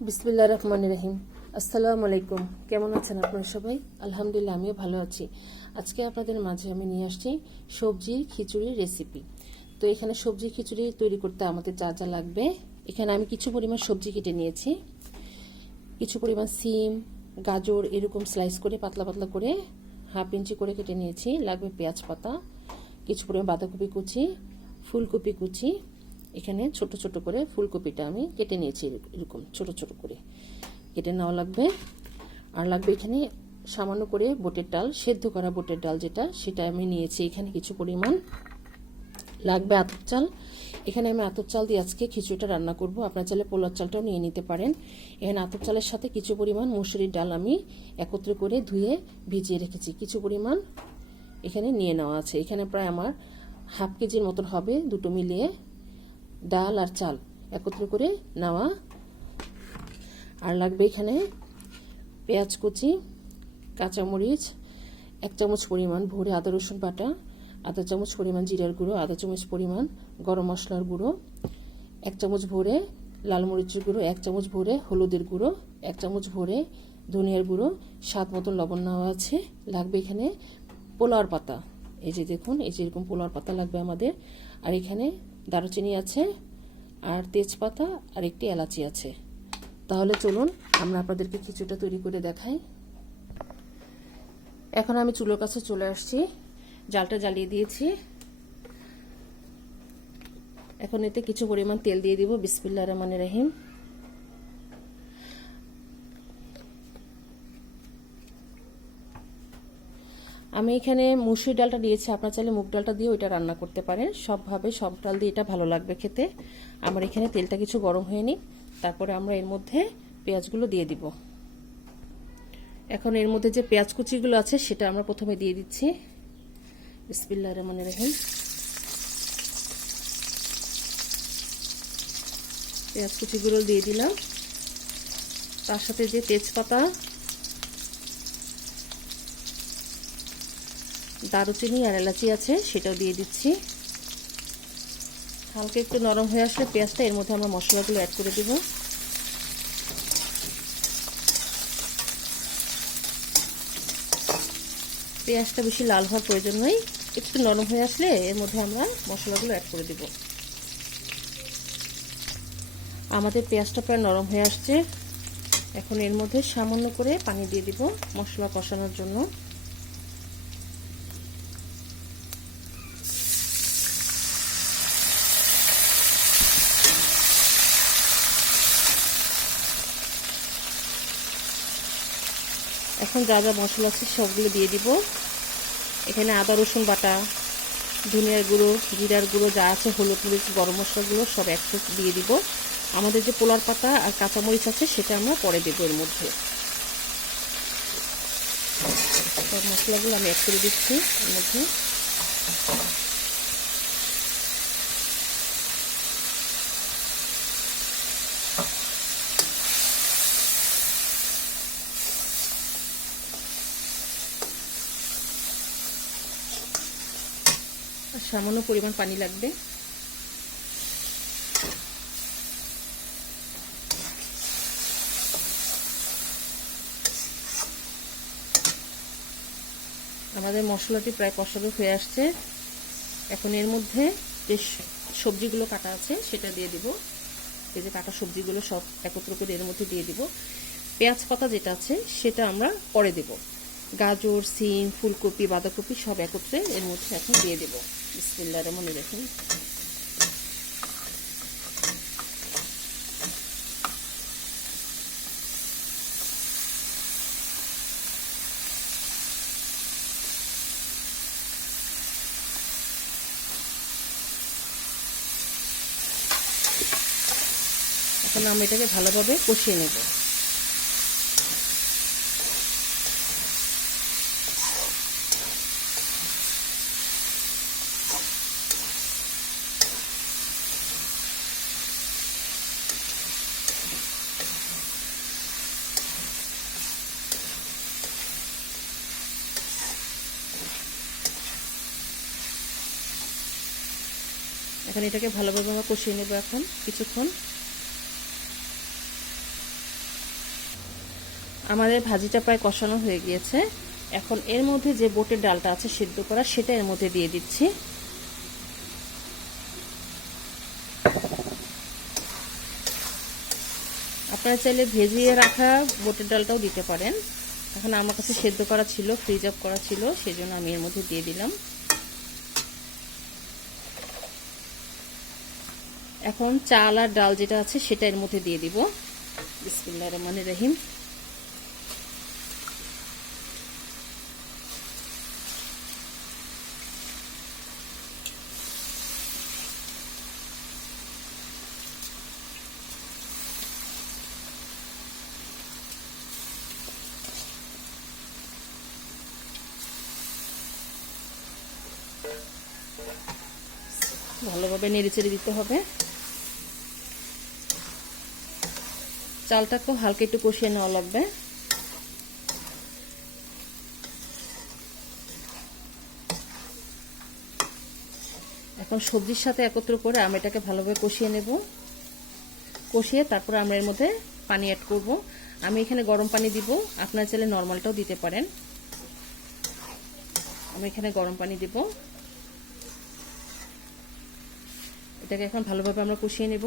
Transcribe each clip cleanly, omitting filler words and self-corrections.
বিসমিল্লাহির রহমানির রহিম। আসসালামু আলাইকুম। কেমন আছেন আপনারা সবাই? আলহামদুলিল্লাহ, আমিও ভালো আছি। আজকে আপনাদের মাঝে আমি নিয়ে আসছি সবজি খিচুড়ির রেসিপি। তো এখানে সবজি খিচুড়ি তৈরি করতে আমাদের যা যা লাগবে, এখানে আমি কিছু পরিমাণ সবজি কেটে নিয়েছি। কিছু পরিমাণ সিম, গাজর এরকম স্লাইস করে পাতলা পাতলা করে হাফ ইঞ্চি করে কেটে নিয়েছি। লাগবে পেঁয়াজ পাতা, কিছু পরিমাণ বাঁধাকপি কুচি, ফুলকপি কুচি। এখানে ছোট ছোট করে ফুলকপিটা আমি কেটে নিয়েছি, এরকম ছোট ছোট করে কেটে নেওয়া লাগবে। আর লাগবে এখানে সামান্য করে বুটের ডাল, সেদ্ধ করা বুটের ডাল যেটা, সেটা আমি নিয়েছি এখানে কিছু পরিমাণ। লাগবে আতপ চাল। এখানে আমি আতপ চাল দিয়ে আজকে খিচুড়িটা রান্না করব। আপনার চাইলে পোলার চালটাও নিয়ে নিতে পারেন। এখানে আতপ চালের সাথে কিছু পরিমাণ মুসুরির ডাল আমি একত্র করে ধুয়ে ভিজিয়ে রেখেছি, কিছু পরিমাণ এখানে নিয়ে নেওয়া আছে। এখানে প্রায় আমার হাফ কেজির মতন হবে, দুটো মিলিয়ে ডাল আর চাল একত্র করে নেওয়া। আর লাগবে এখানে পেঁয়াজ কুচি, কাঁচামরিচ, 1 চামচ পরিমাণ ভরে আদা রসুন বাটা, আধা চামচ পরিমাণ জিরার গুঁড়ো, আধা চামচ পরিমাণ গরম মশলার গুঁড়ো, 1 চামচ ভরে লাল মরিচের গুঁড়ো, 1 চামচ ভরে হলুদের গুঁড়ো, 1 চামচ ভরে ধনিয়ার গুঁড়ো, স্বাদ মতন লবণ নেওয়া আছে। লাগবে এখানে পোলাওর পাতা, এই যে দেখুন, এই যে এরকম পোলাওর পাতা লাগবে আমাদের। আর এখানে দারুচিনি আছে, আর তেজপাতা, আর একটি এলাচি আছে। তাহলে চলুন আমরা আপনাদেরকে খিচুড়িটা তৈরি করে দেখাই। এখন আমি চুলোর কাছে চলে আসছি, জালটা জ্বালিয়ে দিয়েছি। এখন এতে কিছু পরিমাণ তেল দিয়ে দিব। বিসমিল্লাহির রহমানির রহিম। আমি এখানে মুসুর ডালটা দিয়েছি, আপনার চাইলে মুগ ডালটা দিয়ে ওইটা রান্না করতে পারেন। সবভাবে সব ডাল দিয়ে এটা ভালো লাগবে খেতে। আমার এখানে তেলটা কিছু গরম হয়নি, তারপরে আমরা এর মধ্যে পেঁয়াজগুলো দিয়ে দিব। এখন এর মধ্যে যে পেঁয়াজ কুচিগুলো আছে সেটা আমরা প্রথমে দিয়ে দিচ্ছি। বিসমিল্লাহির রহমানির রহিম। পেঁয়াজ কুচিগুলো দিয়ে দিলাম, তার সাথে যে তেজপাতা, দারুচিনি আর এলাচি আছে সেটাও দিয়ে দিচ্ছি। হালকা একটু নরম হয়ে আসলে পেঁয়াজটা, এর মধ্যে আমরা মশলাগুলো অ্যাড করে দেব। পেঁয়াজটা বেশি লাল হওয়ার প্রয়োজন নেই, একটু নরম হয়ে আসলে এর মধ্যে আমরা মশলাগুলো অ্যাড করে দেব। আমাদের পেঁয়াজটা প্রায় নরম হয়ে আসছে। এখন এর মধ্যে সামান্য করে পানি দিয়ে দিব মশলা কষানোর জন্য। এখন যা যা মশলা আছে সবগুলো দিয়ে দিব। এখানে আদা রসুন বাটা, ধনিয়ার গুঁড়ো, জিরার গুঁড়ো যা আছে, হলুদ মরিচ, গরম মশলাগুলো সব একসাথে দিয়ে দিব। আমাদের যে পোলার পাতা আর কাঁচামরিচ আছে সেটা আমরা পরে দেবো এর মধ্যে। সব মশলাগুলো আমি অ্যাড করে দিচ্ছি এর মধ্যে। সামান্য পরিমাণ পানি লাগবে। আমাদের মশলাটি প্রায় কষানো হয়ে আসছে। এখন এর মধ্যে যে সবজিগুলো কাটা আছে সেটা দিয়ে দিব। এই যে কাটা সবজিগুলো সব একত্র করে এর মধ্যে দিয়ে দিব। পেঁয়াজ পাতা যেটা আছে সেটা আমরা পরে দেব। গাজর, সিম, ফুলকপি, বাঁধাকপি সব একত্রে এর মধ্যে এখন দিয়ে দেব। বিসমিল্লাহির রহমানির রহিম। এখন আমরা এটাকে ভালোভাবে কষিয়ে নেব। এখন এটাকে ভালোভাবে আমরা কষিয়ে নেব এখন কিছুক্ষণ। আমাদের ভাজিটা প্রায় কষানো হয়ে গিয়েছে। এখন এর মধ্যে যে বুটের ডালটা আছে সিদ্ধ করা, সেটা এর মধ্যে দিয়ে দিচ্ছি। আপনারা চাইলে ভেজিয়ে রাখা বুটের ডালটাও দিতে পারেন। এখন আমার কাছে সেদ্ধ করা ছিল, ফ্রিজ আপ করা ছিল, সেজন্য আমি এর মধ্যে দিয়ে দিলাম। এখন চাল আর ডাল যেটা আছে সেটা এর মধ্যে দিয়ে দিব। বিসমিল্লাহির রহমানির রহিম। ভালোভাবে নেড়েচেড়ে দিতে হবে। চালটাকেও হালকা একটু কষিয়ে নেওয়া লাগবে। এখন সবজির সাথে একত্র করে আমি এটাকে ভালোভাবে কষিয়ে নেব। কষিয়ে তারপরে আমরা এর মধ্যে পানি অ্যাড করব। আমি এখানে গরম পানি দিব, আপনারা চাইলে নর্মালটাও দিতে পারেন। আমি এখানে গরম পানি দিব। এটাকে এখন ভালোভাবে আমরা কষিয়ে নেব।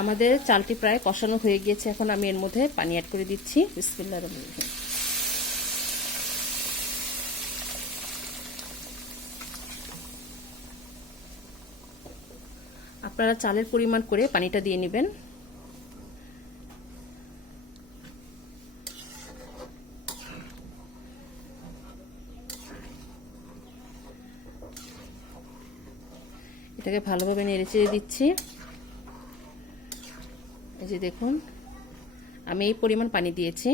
আমাদের চালটি প্রায় কষানো হয়ে গিয়েছে। এখন আমি এর মধ্যে পানি অ্যাড করে দিচ্ছি। বিসমিল্লাহির রহমানির রহিম। আপনারা চালের পরিমাণ করে পানিটা দিয়ে নেবেন। এটাকে ভালোভাবে নেড়েচেড়ে দিচ্ছি। এই যে দেখুন, আমি এই পরিমাণ পানি দিয়েছি।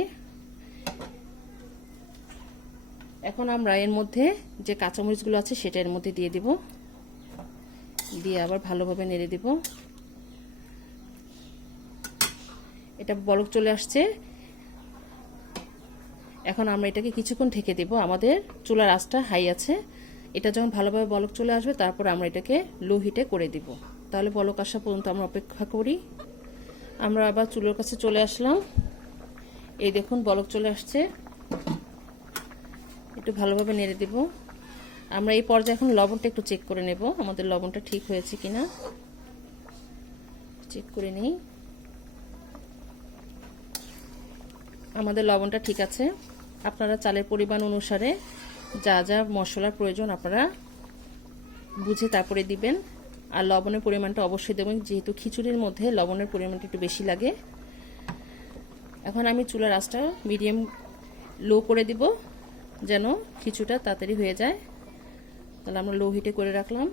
এখন আমরা এর মধ্যে যে কাঁচামরিচগুলো আছে সেটা এর মধ্যে দিয়ে দিব। দিয়ে আবার ভালোভাবে নেড়ে দিব। এটা বলক চলে আসছে। এখন আমরা এটাকে কিছুক্ষণ ঢেকে দেব। আমাদের চুলার আঁচটা হাই আছে। এটা যখন ভালোভাবে বলক চলে আসবে তারপর আমরা এটাকে লো হিটে করে দিব। তাহলে বলক আসা পর্যন্ত আমরা অপেক্ষা করি। আমরা আবার চুলার কাছে চলে আসলাম। এই দেখুন বলক চলে আসছে। একটু ভালোভাবে নেড়ে দেব। আমরা এই পর্যায়ে এখন লবণটা একটু চেক করে নেব, আমাদের লবণটা ঠিক হয়েছে কিনা চেক করে নিই। আমাদের লবণটা ঠিক আছে। আপনারা চালের পরিমাণ অনুসারে যা যা মশলার প্রয়োজন আপনারা বুঝে তারপরে দিবেন। আর লবণের পরিমাণটা অবশ্যই দেবেন, যেহেতু খিচুড়ির মধ্যে লবণের পরিমাণটা একটু বেশি লাগে। এখন আমি চুলার আঁচটা মিডিয়াম লো করে দিব, যেন খিচুড়িটা তাড়াতাড়ি হয়ে যায়। তাহলে আমরা লো হিটে করে রাখলাম।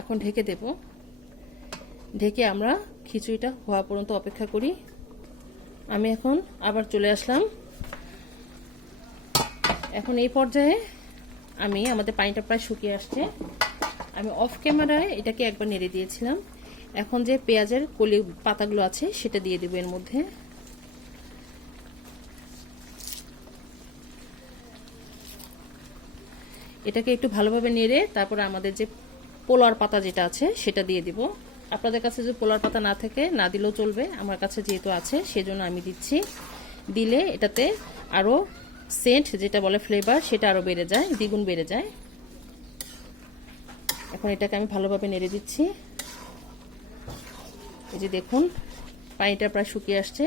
এখন ঢেকে দেব। ঢেকে আমরা খিচুড়িটা হওয়া পর্যন্ত অপেক্ষা করি। আমি এখন আবার চলে আসলাম। এখন এই পর্যায়ে আমাদের পানিটা প্রায় শুকিয়ে আসছে। আমি অফ ক্যামেরায় এটাকে একবার নেড়ে দিয়েছিলাম। এখন যে পেঁয়াজের কলি পাতাগুলো আছে সেটা দিয়ে দেব এর মধ্যে। এটাকে একটু ভালোভাবে নেড়ে তারপরে আমাদের যে পোলার পাতা যেটা আছে সেটা দিয়ে দিব। আপনাদের কাছে যদি পোলার পাতা না থাকে না দিলেও চলবে, আমার কাছে যেহেতু আছে সেজন্য আমি দিচ্ছি। দিলে এটাতে আরও সেন্ট যেটা বলে ফ্লেভার সেটা আরও বেড়ে যায়, দ্বিগুণ বেড়ে যায়। এখন এটাকে আমি ভালোভাবে নেড়ে দিচ্ছি। এই যে দেখুন পানিটা প্রায় শুকিয়ে আসছে।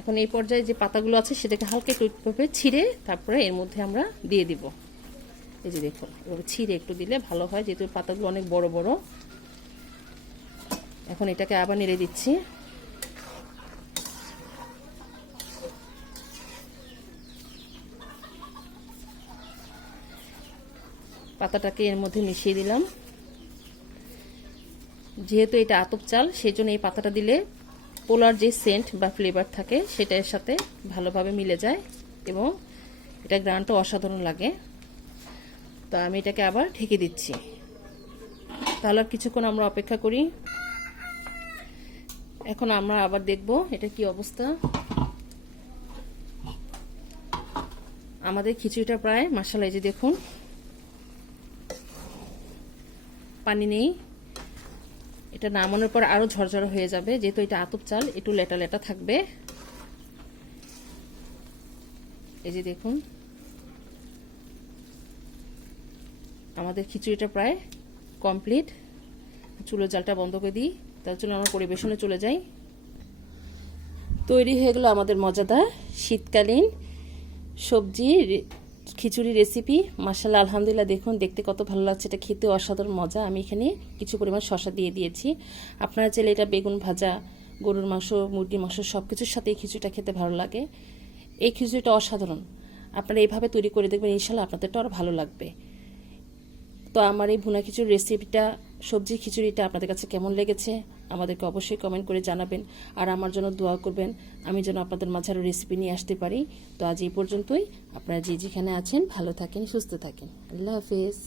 এখন এই পর্যায়ে যে পাতাগুলো আছে সেটাকে হালকা একটু ছিঁড়ে তারপরে এর মধ্যে আমরা দিয়ে দিব। এই যে দেখুন এভাবে ছিঁড়ে একটু দিলে ভালো হয়, যেহেতু পাতাগুলো অনেক বড় বড়। এখন এটাকে আবার নেড়ে দিচ্ছি। পাতাটাকে এর মধ্যে মিশিয়ে দিলাম। যেহেতু এটা আতপ চাল সেজন্য এই পাতাটা দিলে পোলার যে সেন্ট বা ফ্লেভার থাকে সেটা এর সাথে ভালোভাবে মিলে যায় এবং এটা গ্রানটা অসাধারণ লাগে। তো আমি এটাকে আবার ঢেকে দিচ্ছি। তাহলে কিছুক্ষণ আমরা অপেক্ষা করি। এখন আমরা আবার দেখব এটা কি অবস্থা। আমাদের খিচুড়িটা প্রায় মাশাআল্লাহ, এই যে দেখুন পানি নেই। এটা নামানোর পর আরও ঝরঝরে হয়ে যাবে, যেহেতু এটা আতপ চাল একটু লেটা লেটা থাকবে। এই যে দেখুন আমাদের খিচুড়িটা প্রায় কমপ্লিট। চুলোর জালটা বন্ধ করে দিই, তার জন্য আমরা পরিবেশনে চলে যাই। তৈরি হয়ে গেল আমাদের মজাদার শীতকালীন সবজি খিচুড়ি রেসিপি। মাশাআল্লাহ, আলহামদুলিল্লাহ, দেখুন দেখতে কত ভালো লাগছে, এটা খেতে অসাধারণ মজা। আমি এখানে কিছু পরিমাণ শসা দিয়ে দিয়েছি। আপনারা চাইলে এটা বেগুন ভাজা, গরুর মাংস, মুরগির মাংস সব কিছুর সাথে এই খিচুড়িটা খেতে ভালো লাগে। এই খিচুড়িটা অসাধারণ, আপনারা এইভাবে তৈরি করে দেখবেন, ইনশাল্লাহ আপনাদেরটা আরও ভালো লাগবে। তো আমার এই ভুনা খিচুড়ি রেসিপিটা, সবজি খিচুড়িটা আপনাদের কাছে কেমন লেগেছে আমাদেরকে অবশ্যই কমেন্ট করে জানাবেন। আর আমার জন্য দোয়া করবেন, আমি যেন আপনাদের মাঝে আরও রেসিপি নিয়ে আসতে পারি। তো আজ এই পর্যন্তই। আপনারা যে যেখানে আছেন ভালো থাকেন, সুস্থ থাকেন। আল্লাহ হাফেজ।